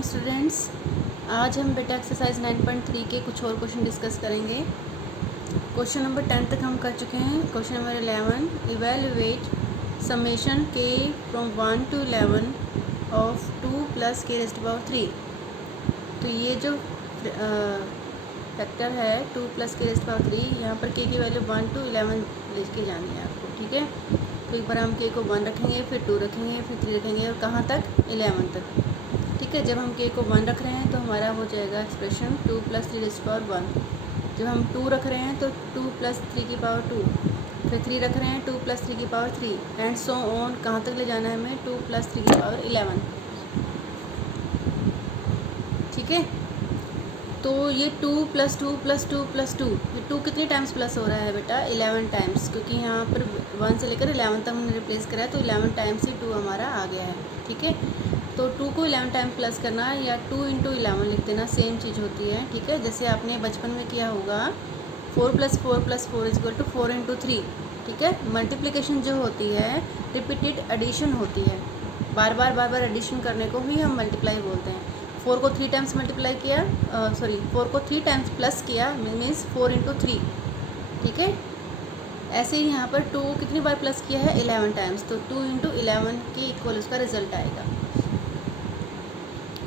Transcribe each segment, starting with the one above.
Morning students. आज हम बेटा एक्सरसाइज 9.3 के कुछ और क्वेश्चन डिस्कस करेंगे। क्वेश्चन नंबर 10 तक हम कर चुके हैं। क्वेश्चन नंबर 11, इवेलुएट समेशन के फ्रॉम 1 to 11 ऑफ 2 + k⁻3। तो ये जो फैक्टर है 2 + k⁻3, यहाँ पर k की वैल्यू 1 to 11 लेके जानी है आपको, ठीक है। तो एक बार हम k को 1 रखेंगे, फिर 2 रखेंगे, फिर 3 रखेंगे और कहाँ तक 11 तक, ठीक है। जब हम k को 1 रख रहे हैं तो हमारा हो जाएगा एक्सप्रेशन 2 + 3⁻1। जब हम 2 रख रहे हैं तो 2 + 3⁻2, फिर 3 रख रहे हैं 2 + 3⁻3 एंड सो ऑन। कहाँ तक ले जाना है हमें 2 + 3⁻11, ठीक है। तो ये 2 + 2 + 2 + 2, ये 2 कितने टाइम्स प्लस हो रहा है बेटा 11 टाइम्स, क्योंकि यहाँ पर 1 से लेकर 11 तक हमने रिप्लेस करा है तो 11 टाइम्स ही 2 हमारा आ गया है, ठीक है। तो 2 को 11 टाइम प्लस करना है या 2 × 11 लिख देना, सेम चीज़ होती है, ठीक है। जैसे आपने बचपन में किया होगा 4 + 4 + 4 = 4 × 3, ठीक है। मल्टीप्लिकेशन जो होती है रिपीटेड एडिशन होती है, बार बार एडिशन करने को ही हम मल्टीप्लाई बोलते हैं। 4 को 3 टाइम्स मल्टीप्लाई किया, 4 को 3 टाइम्स प्लस किया मीन्स 4 × 3, ठीक है। ऐसे ही यहाँ पर 2 कितनी बार प्लस किया है 11 टाइम्स, तो 2 × 11 के इक्वल उसका रिजल्ट आएगा,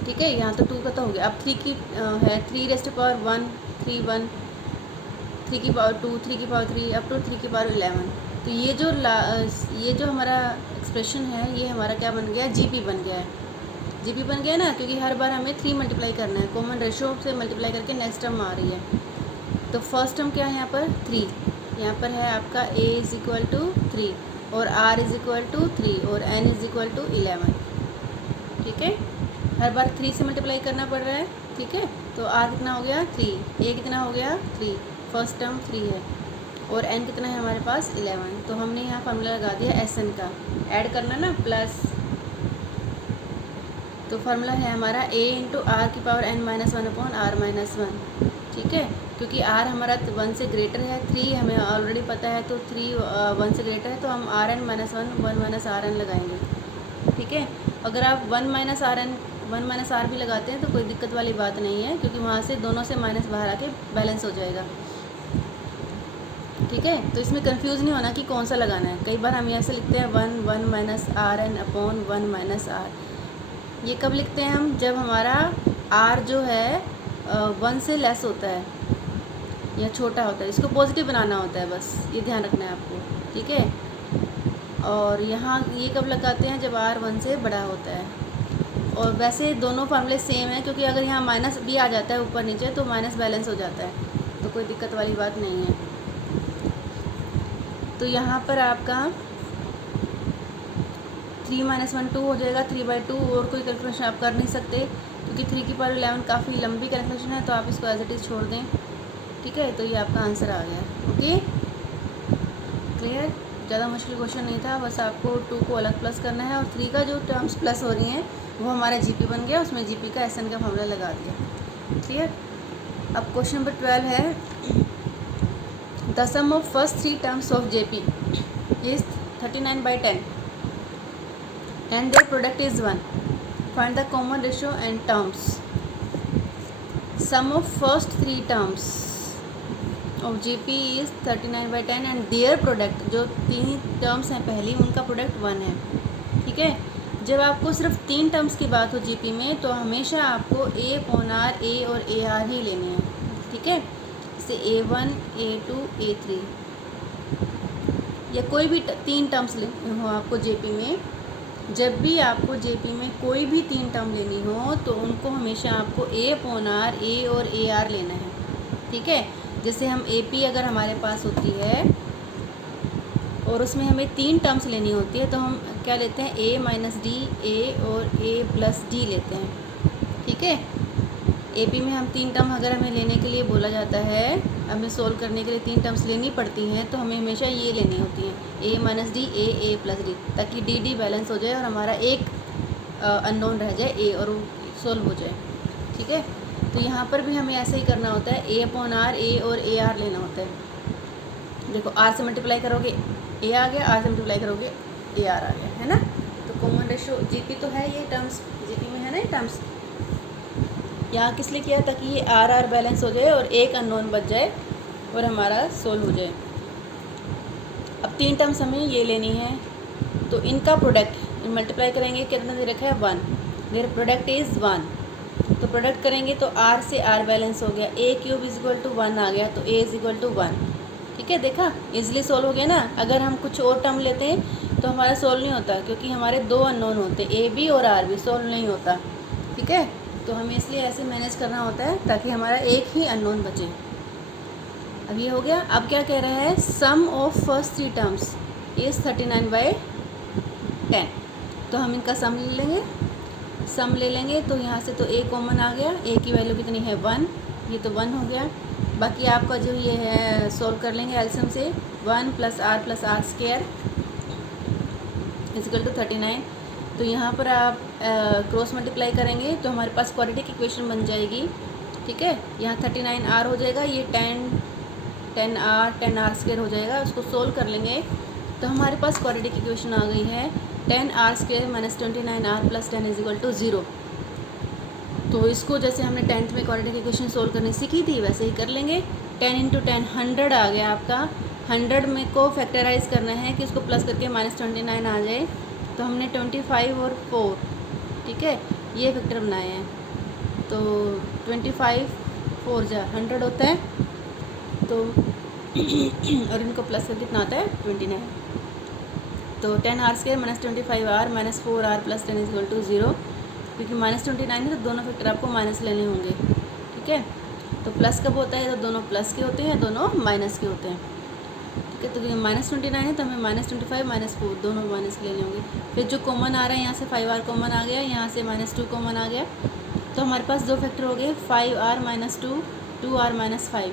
ठीक है। यहाँ तो 2 का तो हो गया। अब 3 की है 3⁻1, 3 1, 3⁻2, 3⁻3 अप टू 3⁻11। तो ये जो हमारा एक्सप्रेशन है ये हमारा क्या बन गया, जीपी बन गया है। जीपी बन गया ना, क्योंकि हर बार हमें 3 मल्टीप्लाई करना है, कॉमन रेशो से मल्टीप्लाई करके नेक्स्ट टर्म आ रही है। तो फर्स्ट टर्म क्या है यहाँ पर 3, यहाँ पर है आपका a = 3 और r = 3 और n = 11, ठीक है। हर बार 3 से मल्टीप्लाई करना पड़ रहा है, ठीक है। तो r कितना हो गया 3, a कितना हो गया 3, फर्स्ट टर्म 3 है और n कितना है हमारे पास 11। तो हमने यहाँ फार्मूला लगा दिया SN का, ऐड करना ना प्लस। तो फार्मूला है हमारा a × r⁻n−1/r−1, ठीक है। क्योंकि r हमारा 1 से ग्रेटर है, 3 हमें ऑलरेडी पता है, तो 3 1 से ग्रेटर है तो हम Rn−1 1 - Rn लगाएंगे, ठीक है। अगर आप 1 - R भी लगाते हैं तो कोई दिक्कत वाली बात नहीं है, क्योंकि वहाँ से दोनों से माइनस बाहर आके बैलेंस हो जाएगा, ठीक है। तो इसमें कंफ्यूज नहीं होना कि कौन सा लगाना है। कई बार हम ऐसे लिखते हैं 1 - Rn/1 - R। ये कब लिखते हैं हम, जब हमारा r जो है 1 से लेस होता है या छोटा होता है, इसको पॉजिटिव बनाना होता है, बस ये ध्यान रखना है आपको, ठीक है। और यहाँ ये कब लगाते हैं, जब r 1 से बड़ा होता है। और वैसे दोनों फार्मूले सेम है, क्योंकि अगर यहाँ माइनस भी आ जाता है ऊपर नीचे तो माइनस बैलेंस हो जाता है, तो कोई दिक्कत वाली बात नहीं है। तो यहाँ पर आपका 3 - 1 2 हो जाएगा 3/2, और कोई कैलकुलेशन आप कर नहीं सकते, क्योंकि 3⁻11 काफ़ी लंबी कैलकुलेशन है, तो आप इसको एज इट इज़ छोड़ दें, ठीक है। तो ये आपका आंसर आ गया, ओके क्लियर। ज़्यादा मुश्किल क्वेश्चन नहीं था, बस आपको 2 को अलग प्लस करना है और 3 का जो टर्म्स प्लस हो रही हैं वो हमारा जीपी बन गया, उसमें जीपी का SN का फॉर्मूला लगा दिया, क्लियर। अब क्वेश्चन नंबर 12 है, the sum of first 3 terms of JP is 39/10 and their product is 1. Find the common ratio and terms. Sum of first 3 terms of GP is 39/10 and their product, जो 3 terms हैं पहली, उनका product 1 है, ठीक है। जब आपको सिर्फ 3 टर्म्स की बात हो GP में, तो हमेशा आपको A/R, A और AR ही लेने हैं, ठीक है। जैसे A1, A2, A3 या कोई भी 3 टर्म्स लेने हो आपको JP में। जब भी आपको JP में कोई भी 3 टर्म लेनी हो तो उनको हमेशा आपको A/R, A और AR लेना है, ठीक है। जैसे हम AP अगर हमारे पास होती है और उसमें हमें 3 टर्म्स लेनी होती है, तो हम क्या लेते हैं A - D, A और A + D लेते हैं, ठीक है। AP में हम 3 टर्म अगर हमें लेने के लिए बोला जाता है, हमें सोल्व करने के लिए 3 टर्म्स लेनी पड़ती हैं, तो हमें हमेशा ये लेनी होती हैं A - D, A + D, ताकि D बैलेंस हो जाए और हमारा एक अननोन रह जाए A और वो सोल्व हो जाए, ठीक है। तो यहाँ पर भी हमें ऐसे ही करना होता है, A/R, A और AR लेना होता है। देखो R से मल्टीप्लाई करोगे A आ गया, R से मल्टीप्लाई करोगे AR आ गया, है ना। तो कॉमन रेशो GP तो है, ये टर्म्स GP में है ना ये टर्म्स, यहाँ किस लिए किया, ताकि ये आर आर बैलेंस हो जाए और एक अननोन बच जाए और हमारा सोल्व हो जाए। अब 3 टर्म्स हमें ये लेनी है, तो इनका प्रोडक्ट मल्टीप्लाई करेंगे, कितना दे रखा है 1, देयर प्रोडक्ट इज़ 1, तो प्रोडक्ट करेंगे तो आर से आर बैलेंस हो गया, ए क्यूब इज इक्वल टू 1 आ गया, तो ए इज इक्वल टू 1। ठीक है, देखा इजीली सोल्व हो गया ना। अगर हम कुछ और टर्म लेते हैं तो हमारा सोल्व नहीं होता, क्योंकि हमारे 2 अननोन होते, ए बी और आर बी, सोल्व नहीं होता। ठीक है, तो हमें इसलिए ऐसे मैनेज करना होता है ताकि हमारा एक ही अननोन बचे। अब ये हो गया। अब क्या कह रहा है, sum of first 3 terms is 39/10, तो हम इनका सम ले लेंगे। सम ले लेंगे तो यहाँ से तो ए कॉमन आ गया, ए की वैल्यू कितनी है 1, ये तो 1 हो गया। बाकी आपका जो ये है सोल्व कर लेंगे एलसीएम से, 1 + r स्क्वायर इक्वल टू 39। तो यहाँ पर आप क्रॉस मल्टीप्लाई करेंगे तो हमारे पास क्वाड्रेटिक इक्वेशन बन जाएगी। ठीक है, यहाँ 39r हो जाएगा, ये 10r स्क्वायर हो जाएगा। उसको सोल्व कर लेंगे तो हमारे पास क्वाड्रेटिक इक्वेशन आ गई है 10r square minus 29r plus 10 is equal to 0। तो इसको जैसे हमने 10th में क्वाड्रेटिक इक्वेशन सोल्व करनी सीखी थी वैसे ही कर लेंगे। 10 × 10 100 आ गया आपका। 100 में को फैक्टराइज करना है कि उसको प्लस करके -29 आ जाए, तो हमने 25 और 4, ठीक है, ये फैक्टर बनाए हैं। तो 25 4 जा 100 होता है, तो और इनको प्लस करके कितना आता है 29। तो 10r square minus 25r minus 4r plus 10 is equal to 0, क्योंकि -29 है तो दोनों फैक्टर आपको माइनस लेने होंगे। ठीक है, तो प्लस कब होता है, तो दोनों प्लस के होते हैं, दोनों माइनस के होते हैं। ठीक है, तो ये -29 है तो हमें -25 -4 दोनों माइनस लेने होंगे। फिर जो कॉमन आ रहा है यहाँ से 5r कॉमन आ गया, यहाँ से -2 कॉमन आ गया, तो हमारे पास दो फैक्टर हो गए 5r - 2 2r - 5।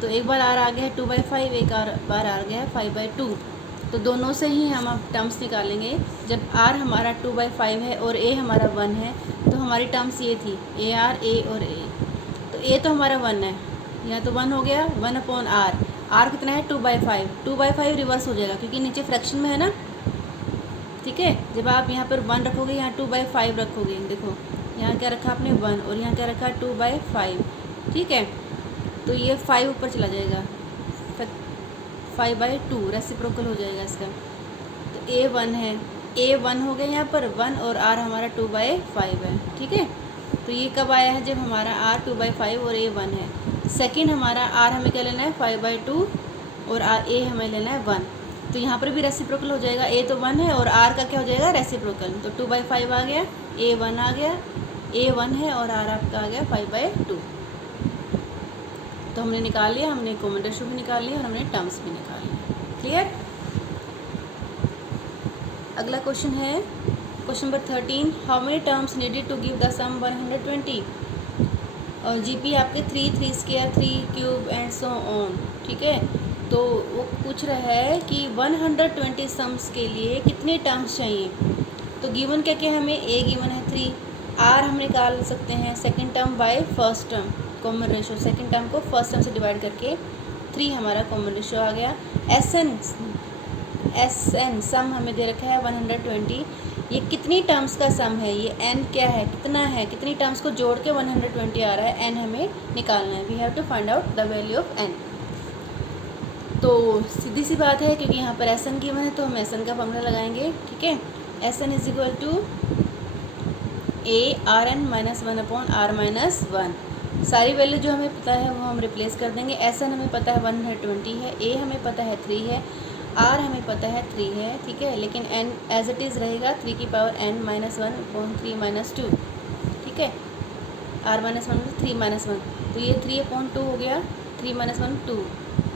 तो एक बार r आ गया है 2/5, एक बार आ गया है 5/2। तो दोनों से ही हम अब टर्म्स निकालेंगे। जब r हमारा 2/5 है और a हमारा 1 है, तो हमारी टर्म्स ये थी AR a और a। तो a तो हमारा 1 है, यहाँ तो 1 हो गया, 1/r। r कितना है 2/5, 2/5 रिवर्स हो जाएगा क्योंकि नीचे फ्रैक्शन में है ना। ठीक है, जब आप यहाँ पर 1 रखोगे, यहाँ 2/5 रखोगे, देखो यहाँ क्या रखा आपने 1 और यहाँ क्या रखा 2/5। ठीक है, तो ये 5 ऊपर चला जाएगा, 5/2 रेसिप्रोकल हो जाएगा इसका। तो a1 है, a1 हो गया यहाँ पर 1 और r हमारा 2/5 है। ठीक है, तो ये कब आया है, जब हमारा r 2/5 और a1 है। सेकंड हमारा r हमें क्या लेना है 5/2 और a हमें लेना है 1। तो यहाँ पर भी रेसिप्रोकल हो जाएगा, a तो 1 है और r का क्या हो जाएगा रेसिप्रोकल। तो 2/5 आ गया, a1 आ गया, a1 है और r आपका आ गया 5/2। तो हमने निकाल लिया, हमने कॉमन रेशियो भी निकाल लिया और हमने टर्म्स भी निकाल लिया। क्लियर। अगला क्वेश्चन है question number 13, how many terms needed to give the sum 120। और जीपी आपके 3 square 3 cube and so on. ठीक है, तो वो पूछ रहा है कि 120 सम्स के लिए कितने टर्म्स चाहिए। तो गिवन क्या क्या हमें, ए गिवन है 3, आर हम निकाल सकते हैं second term by first term, common ratio second term को फर्स्ट टर्म से डिवाइड करके 3 हमारा कॉमन रेशियो आ गया। एस एन सम हमें दे रखा है 120। ये कितनी टर्म्स का सम है, ये एन क्या है, कितना है, कितनी टर्म्स को जोड़ के 120 आ रहा है, एन हमें निकालना है। We have to find out the value of n. तो सीधी सी बात है, क्योंकि यहाँ पर एस एन गिवन है तो हम एस एन का फॉर्मूला लगाएंगे। ठीक है, S n is equal to ARN - 1/r-1। सारी वैल्यू जो हमें पता है वो हम रिप्लेस कर देंगे। एस एन हमें पता है 120 है, ए हमें पता है 3 है, आर हमें पता है 3 है। ठीक है, लेकिन एन एज इट इज़ रहेगा 3 की पावर n - 1/3 - 2। ठीक है, r - 1 3 - 1, तो ये 3/2 हो गया, 3 - 1 2।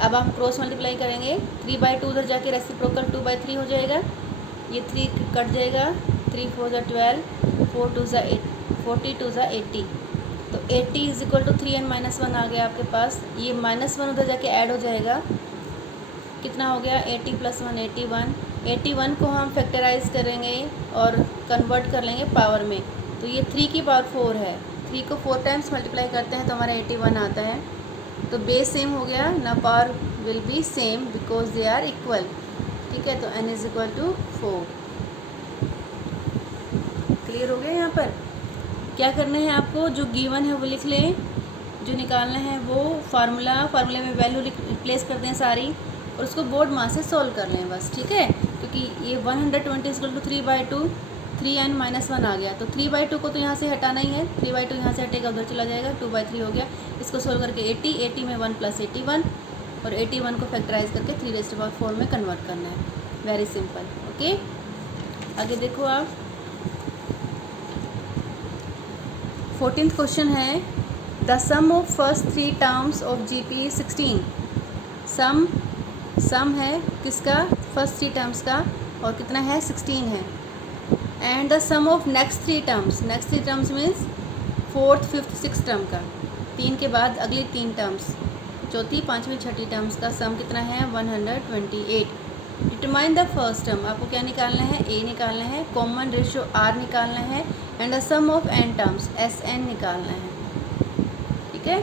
अब हम क्रॉस मल्टीप्लाई करेंगे, 3/2 उधर जाके रेसिप्रोकल 2/3 हो जाएगा, ये 3 कट जाएगा, 3 4 = 12, 4 2 = 8, 40 2 = 80। तो 80 इज इक्वल टू 3n - 1 आ गया आपके पास। ये -1 उधर जाके ऐड हो जाएगा, कितना हो गया 80 + 1 81। 81 को हम फैक्टराइज करेंगे और कन्वर्ट कर लेंगे पावर में, तो ये 3 की पावर 4 है। 3 को 4 टाइम्स मल्टीप्लाई करते हैं तो हमारा 81 आता है। तो बेस सेम हो गया ना, power will be same because they are equal. ठीक है, तो n is equal to 4। Clear हो गया यहाँ पर। क्या करना है आपको, जो गिवन है वो लिख लें, जो निकालना है वो फार्मूले में वैल्यू रिप्लेस कर दें सारी, और उसको बोर्ड मास से सॉल्व कर लें बस, ठीक है। क्योंकि ये 120 = 3/2, 3n-1 आ गया, तो 3/2 को तो यहाँ से हटाना ही है, 3/2 यहाँ से हटेगा, उधर चला जाएगा, 2/3 हो गया। इसको सोल्व करके 80 में 1 + 81, और 81 को फैक्टराइज करके 3⁴ में कन्वर्ट करना है। Very simple, okay. आगे देखो आप, 14th क्वेश्चन है, the sum of first 3 terms of GP 16। Sum है किसका, फर्स्ट 3 टर्म्स का, और कितना है, 16 है। And the sum of next 3 terms means 4th, 5th, 6th term का, 3 के बाद अगली 3 टर्म्स, चौथी, पाँचवीं, छठी टर्म्स का सम कितना है, 128। डिटरमाइन द फर्स्ट टर्म, आपको क्या निकालना है, ए निकालना है, कॉमन रेशियो आर निकालना है, and the sum of n terms SN निकालना है, ठीक है।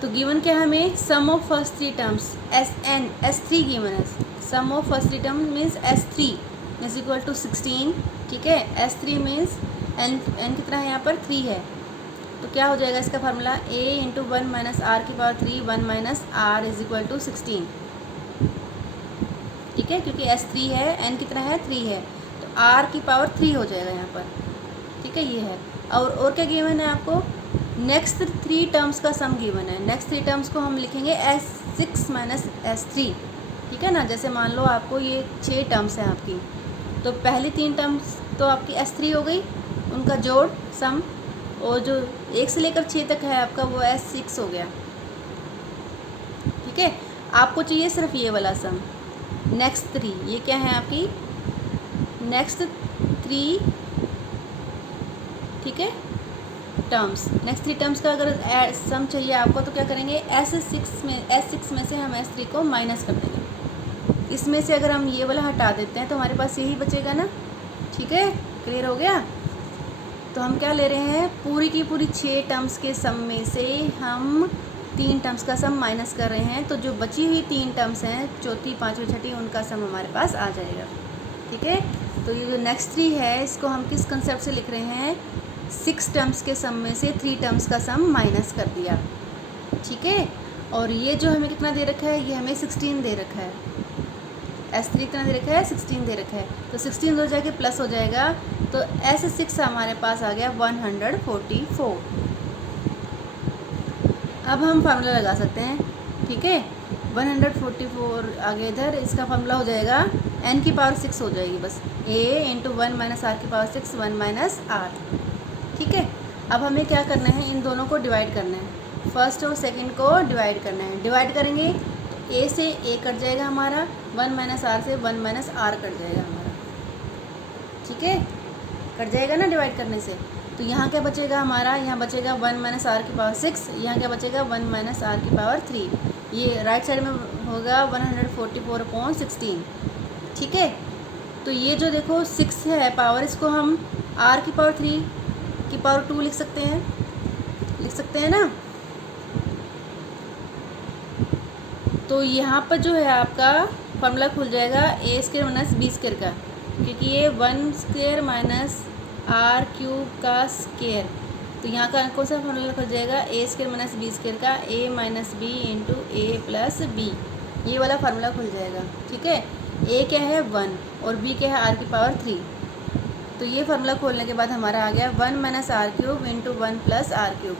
तो गिवन क्या हमें, sum of first 3 terms SN, S3 given है, sum of first 3 terms means S3 = 16, ठीक है। S3 मीन्स n कितना है यहाँ पर, 3 है, तो क्या हो जाएगा इसका फार्मूला, A × 1 - r⁻3 1 - r = 16, ठीक है। क्योंकि S3 है, n कितना है, 3 है, तो r⁻3 हो जाएगा यहाँ पर, ठीक है। ये है, और क्या गिवन है आपको, नेक्स्ट 3 टर्म्स का सम गिवन है। नेक्स्ट 3 टर्म्स को हम लिखेंगे S6 - S3, ठीक है ना। जैसे मान लो आपको ये 6 टर्म्स हैं आपकी, तो पहली 3 टर्म्स तो आपकी S3 हो गई, उनका जोड़ सम, और जो 1 से लेकर 6 तक है आपका वो S6 हो गया, ठीक है। आपको चाहिए सिर्फ ये वाला सम, नेक्स्ट 3, ये क्या है आपकी, नेक्स्ट 3, ठीक है, टर्म्स, नेक्स्ट 3 टर्म्स का अगर सम चाहिए आपको, तो क्या करेंगे, S6 में से हम S3 को माइनस कर देंगे। इसमें से अगर हम ये वाला हटा देते हैं तो हमारे पास यही बचेगा ना, ठीक है। क्लियर हो गया। तो हम क्या ले रहे हैं, पूरी की पूरी 6 टर्म्स के सम में से हम 3 टर्म्स का सम माइनस कर रहे हैं, तो जो बची हुई 3 टर्म्स हैं, चौथी, पाँचवीं, छठी, उनका सम हमारे पास आ जाएगा, ठीक है। तो ये जो नेक्स्ट 3 है, इसको हम किस कंसेप्ट से लिख रहे हैं, 6 टर्म्स के सम में से 3 टर्म्स का सम माइनस कर दिया, ठीक है। और ये जो हमें कितना दे रखा है, ये हमें 16 दे रखा है, S3 कितना दे रखा है, 16 दे रखा है, तो 16 हो जाएगा प्लस हो जाएगा, तो S6 हमारे पास आ गया 144। अब हम फार्मूला लगा सकते हैं, ठीक है। 144 आगे इधर, इसका फार्मूला हो जाएगा n⁻6 हो जाएगी बस, A × 1 - r⁻6 1 - r, ठीक है। अब हमें क्या करना है, इन दोनों को डिवाइड करना है, फर्स्ट और सेकंड को डिवाइड करना है। डिवाइड करेंगे तो A से A कट जाएगा हमारा, 1 - r से 1 - r कट जाएगा हमारा, ठीक है, कट जाएगा ना डिवाइड करने से। तो यहाँ क्या बचेगा हमारा, यहाँ बचेगा 1 - r⁻6, यहाँ क्या बचेगा 1 - r⁻3, ये राइट साइड में होगा 144/16, ठीक है। तो ये जो देखो 6 है पावर, इसको हम r⁻3/2 लिख सकते हैं ना। तो यहाँ पर जो है आपका फार्मूला खुल जाएगा a² - b² का, क्योंकि ये 1² - r³ का स्क्वायर, तो यहाँ का कौन सा फार्मूला खुल जाएगा, a² - b² का, a - b × a + b, ये वाला फार्मूला खुल जाएगा, ठीक है। a क्या है 1 और b क्या है r⁻3, तो ये फार्मूला खोलने के बाद हमारा आ गया 1 - r³ × 1 + r³,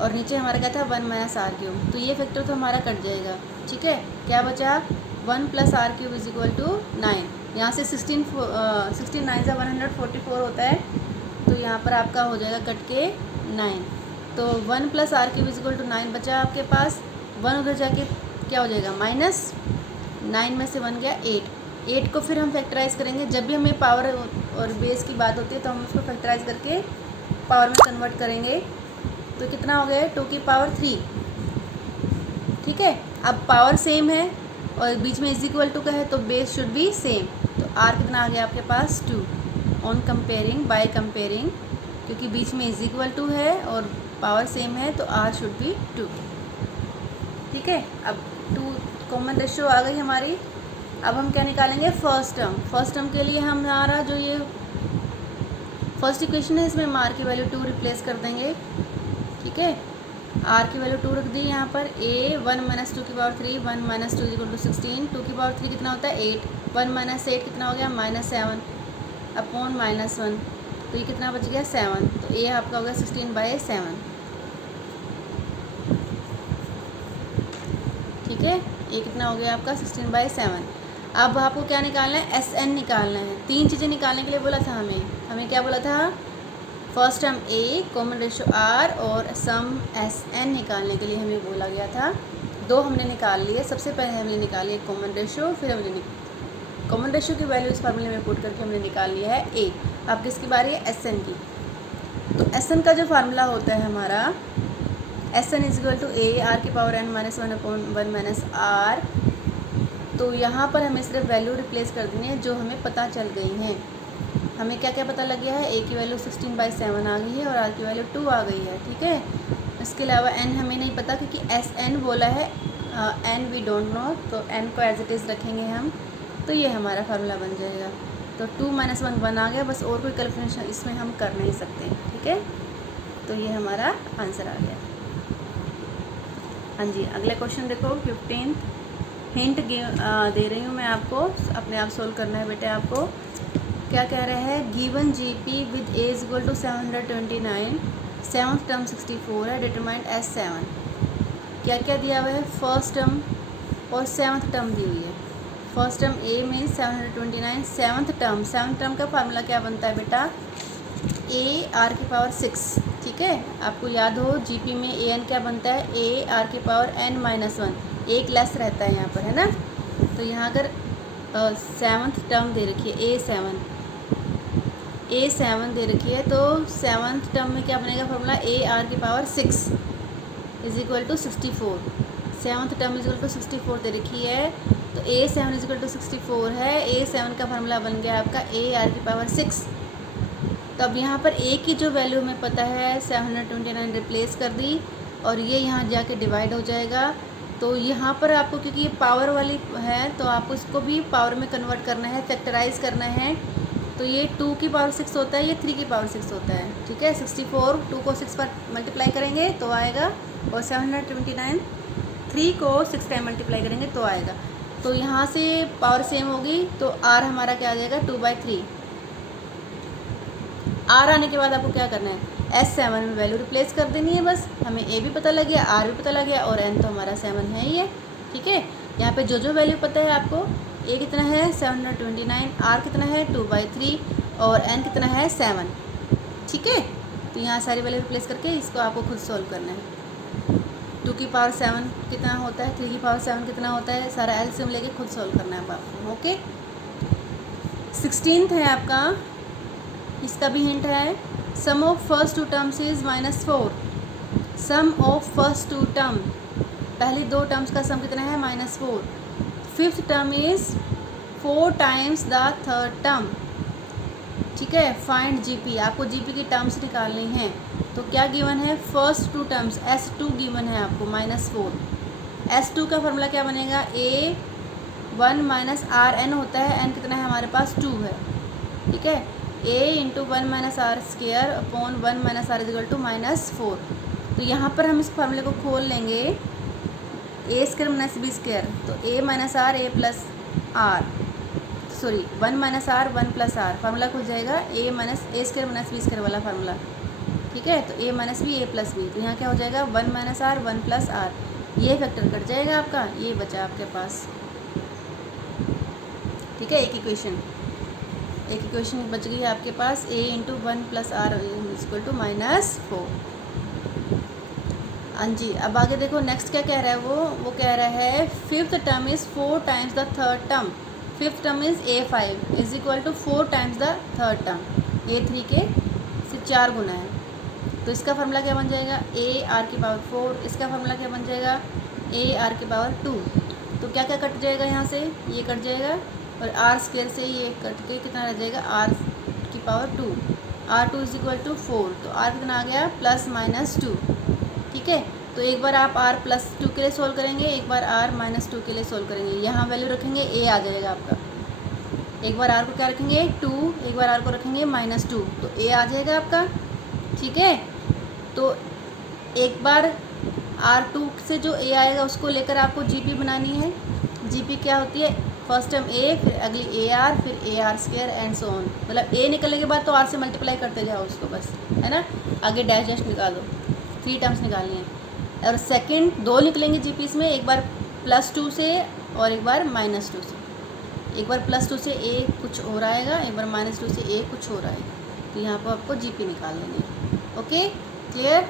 और नीचे हमारा क्या था 1 - r³, तो ये फैक्टर तो हमारा कट जाएगा, ठीक है। क्या बचा, 1 + r³ = 9, यहाँ से 16 9 से 144 होता है, तो यहाँ पर आपका हो जाएगा कट के 9, तो 1 + r³ = 9 बचा आपके पास, 1 उधर जाके क्या हो जाएगा -9 में से 1 गया 8 को फिर हम फैक्टराइज करेंगे। जब भी हमें पावर और बेस की बात होती है तो हम उसको फैक्टराइज करके पावर में कन्वर्ट करेंगे, तो कितना हो गया 2⁻3, ठीक है। अब पावर सेम है और बीच में = का है, तो बेस शुड बी सेम, तो r कितना आ गया आपके पास 2, ऑन कंपेयरिंग बाय कंपेयरिंग, क्योंकि बीच में = है और पावर सेम है, तो r शुड बी 2, ठीक है। अब 2 कॉमन रेशियो आ गई हमारी। अब हम क्या निकालेंगे, फर्स्ट टर्म के लिए हमारा जो ये फर्स्ट इक्वेशन है, इसमें हम आर की वैल्यू 2 रिप्लेस कर देंगे। ठीक है, आर की वैल्यू 2 रख दी यहाँ पर। ए 1 माइनस 2 की पावर 3, 1 माइनस 2 इक्वल टू 16, 2 की पावर 3 कितना होता है 8, 1 माइनस 8 कितना हो गया -7 अपॉन -1, तो ये कितना बच गया 7, तो ए आपका हो गया 16/7। ठीक है, ये कितना हो गया आपका 16/7। अब आपको क्या निकालना है, SN निकालना है। 3 चीज़ें निकालने के लिए बोला था हमें क्या बोला था, फर्स्ट हम ए, कॉमन रेशो आर और सम SN निकालने के लिए हमें बोला गया था। 2 हमने निकाल लिए। सबसे पहले हमने निकाली है कॉमन रेशो, फिर हमने कॉमन रेशो की वैल्यू इस फार्मूले में पुट करके हमने निकाल लिया है ए। अब किसकी बारी है, SN की। तो SN का जो फार्मूला होता है हमारा, SN is equal to a r की power n-1 upon 1 minus r. तो यहाँ पर हमें सिर्फ वैल्यू रिप्लेस कर देनी है जो हमें पता चल गई हैं। हमें क्या क्या पता लग गया है, ए की वैल्यू 16/7 आ गई है और आर की वैल्यू 2 आ गई है। ठीक है, इसके अलावा n हमें नहीं पता क्योंकि SN बोला है, n वी डोंट नो, तो n को एज इट इज़ रखेंगे हम, तो ये हमारा फार्मूला बन जाएगा। तो 2 - 1 1 आ गया, बस और कोई कैलकुलेशन इसमें हम कर नहीं सकते। ठीक है, तो ये हमारा आंसर आ गया। हाँ जी, अगला क्वेश्चन देखो 15th। हिंट दे रही हूँ मैं आपको, अपने आप सोल्व करना है बेटे आपको। क्या कह रहा है, given GP with a is equal to 729, seventh term 64 है, डिटरमाइंड S7। क्या क्या दिया हुआ है, फर्स्ट टर्म और सेवन्थ टर्म दी हुई है। फर्स्ट टर्म ए में 729, सेवन्थ टर्म का फार्मूला क्या बनता है बेटा, ए आर की पावर 6। ठीक है, आपको याद हो जीपी में an क्या बनता है, ए आर की पावर n-1, एक लेस रहता है यहाँ पर, है ना। तो यहाँ अगर सेवन्थ टर्म दे रखी है A7 दे रखी है, तो सेवन्थ टर्म में क्या बनेगा फार्मूला, ए आर की power 6 is equal to 64। Seventh term is equal to 64 दे रखी है, तो A7 इज इक्वल टू 64 है। A7 का फार्मूला बन गया आपका ए आर की पावर 6। तो अब यहाँ पर ए की जो वैल्यू हमें पता है 729 रिप्लेस कर दी और ये यहाँ जाके डिवाइड हो जाएगा। तो यहाँ पर आपको, क्योंकि ये पावर वाली है, तो आपको इसको भी पावर में कन्वर्ट करना है, फैक्टराइज करना है। तो ये 2 की पावर 6 होता है, ये 3 की पावर 6 होता है। ठीक है, 64 2 को 6 पर मल्टीप्लाई करेंगे तो आएगा, और 729 3 को 6 टाइम मल्टीप्लाई करेंगे तो आएगा। तो यहाँ से पावर सेम होगी, तो आर हमारा क्या आ जाएगा 2/3। आर आने के बाद आपको क्या करना है, S7 में वैल्यू रिप्लेस कर देनी है। बस हमें ए भी पता लग गया, आर भी पता लग गया, और n तो हमारा 7 है ही है। ठीक है, यहाँ पे जो जो वैल्यू पता है आपको, ए कितना है 729, आर कितना है 2/3 और n कितना है 7। ठीक है, तो यहाँ सारी वैल्यू रिप्लेस करके इसको आपको खुद सॉल्व करना है। 2 की पावर 7 कितना होता है, 3 की पावर 7 कितना होता है, सारा एलसीएम लेके खुद सॉल्व करना है आपको। ओके, 16th है आपका, इसका भी हिंट है। Sum of first 2 terms is -4। Sum of first 2 term, पहली 2 टर्म्स का सम कितना है -4। Fifth term is 4 times the third term. ठीक है, फाइंड जीपी, आपको जीपी की टर्म्स निकालनी है। तो क्या गिवन है, फर्स्ट 2 टर्म्स S2 गिवन है आपको -4। S2 का फॉर्मूला क्या बनेगा, A1 माइनस RN होता है, n कितना है हमारे पास 2 है। ठीक है, A into 1 minus r square upon 1 minus r is equal to -4। तो यहाँ पर हम इस फार्मूले को खोल लेंगे, a square minus b square, तो a minus r a plus r, sorry 1 minus r 1 plus r, formula खुल जाएगा a square minus b square वाला फार्मूला। ठीक है, तो a minus b a plus b, तो यहाँ क्या हो जाएगा 1 माइनस आर 1 प्लस आर, ये फैक्टर कट जाएगा आपका, ये बचा आपके पास। ठीक है, एक इक्वेशन बच गई आपके पास, a into 1 plus r equal to -4। हाँ जी, अब आगे देखो नेक्स्ट क्या कह रहा है, वो कह रहा है fifth term is 4 times the third term. Fifth term is A5 is equal to 4 times the third term, A3 के से 4 गुना है। तो इसका फार्मूला क्या बन जाएगा, ए आर की पावर 4, इसका फार्मूला क्या बन जाएगा, ए आर की पावर 2। तो क्या क्या कट जाएगा यहाँ से, ये कट जाएगा, और आर स्क्वायर से ये कट के कितना रह जाएगा, आर की power 2। R2 is equal to 4, तो आर कितना आ गया +-2। ठीक है, तो एक बार आप r+2 के लिए सोल्व करेंगे, एक बार r-2 के लिए सोल्व करेंगे। यहाँ वैल्यू रखेंगे, a आ जाएगा आपका। एक बार आर को क्या रखेंगे 2, एक बार आर को रखेंगे -2, तो ए आ जाएगा आपका। ठीक है, तो एक बार R2 से जो ए आएगा उसको लेकर आपको जीपी बनानी है। जीपी क्या होती है, फर्स्ट टर्म ए, फिर अगली ए आर, फिर A R square and so on. मतलब ए निकलने के बाद तो आर से मल्टीप्लाई करते जाओ उसको बस, है ना। आगे डैश डैश निकालो, 3 टर्म्स निकालनी है। और सेकंड 2 निकलेंगे जीपीस में, एक बार +2 से और एक बार -2 से। एक बार +2 से ए कुछ और आएगा, एक बार -2 से ए कुछ और आएगा। तो यहाँ पर आपको जीपी निकाल लेनी है। Okay, clear.